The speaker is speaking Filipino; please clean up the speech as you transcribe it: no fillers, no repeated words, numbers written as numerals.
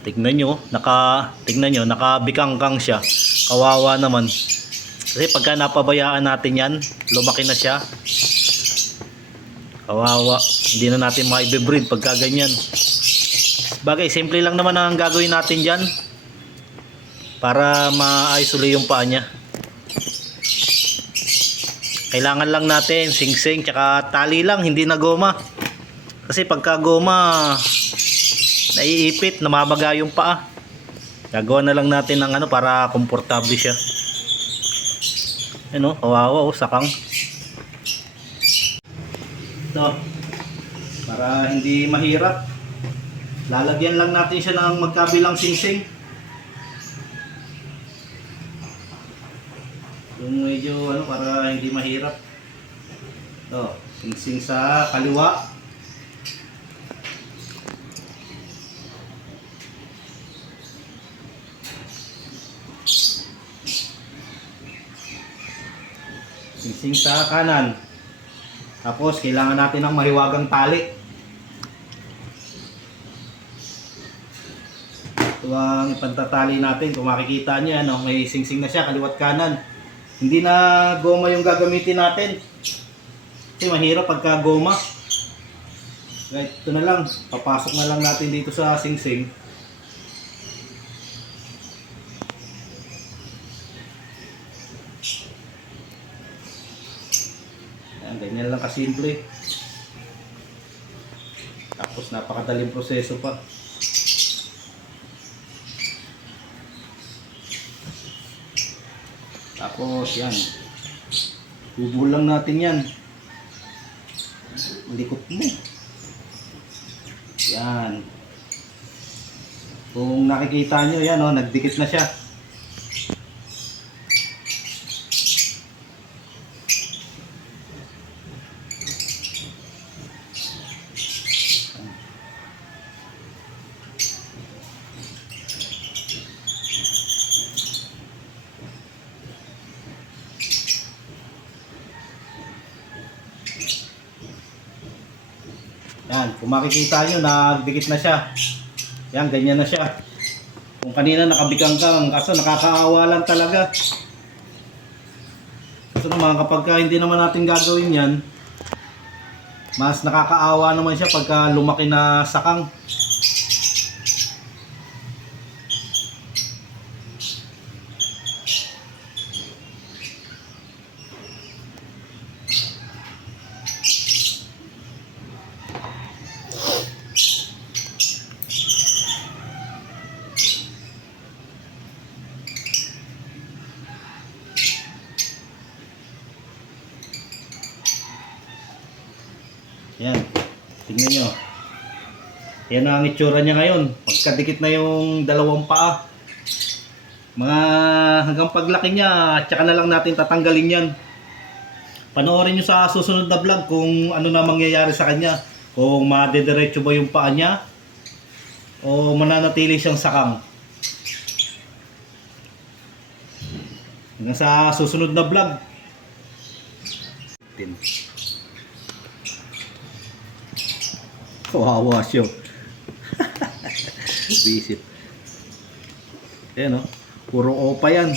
Tignan nyo, nakabikangkang siya. Kawawa naman. Kasi pagka napabayaan natin yan, lumaki na siya. Kawawa. Hindi na natin ma-breed pagka ganyan. Bagay, simple lang naman ang gagawin natin dyan. Para maayos uli yung paa niya. Kailangan lang natin singsing tsaka tali lang, hindi na goma. Kasi pagka goma, naiipit, namabaga yung paa. Gagawa na lang natin ng ano para komportable siya. Ano, kawawa oh, sakang. Ito, para hindi mahirap, lalagyan lang natin siya ng magkabilang singsing. Yung medyo ano, para hindi mahirap. Ito, singsing sa kaliwa. Singsing sa kanan. Tapos kailangan natin ng mahiwagang tali. Ito ang ipantatali natin. Kung makikita nyo, ano, may singsing na siya kaliwat kanan. Hindi na goma yung gagamitin natin. Kasi mahirap pagka goma. Right, ito na lang. Papasok na lang natin dito sa singsing. Ganyan lang kasimple. Tapos napakadaling proseso pa. Tapos yan, bubul lang natin yan. Likot mo. Yan. Kung nakikita nyo yan, oh, nagdikit na siya. Yan, kung makikita nyo, nagdikit na siya. Yan, ganyan na siya. Kung kanina nakabikangkang, kaso nakakaawa lang talaga. Kaso naman, kapag hindi naman natin gagawin yan, mas nakakaawa naman siya pagka lumaki na sakang. Yan, tingnan nyo. Yan ang itsura niya ngayon. Pagkadikit na yung dalawang paa. Mga hanggang paglaki niya, tsaka na lang natin tatanggalin yan. Panoorin nyo sa susunod na vlog kung ano na mangyayari sa kanya. Kung madediretso ba yung paa niya o mananatili siyang sakang. Hanggang sa susunod na vlog. Kawawa siya. Visit. Ayan o. Puro opa yan.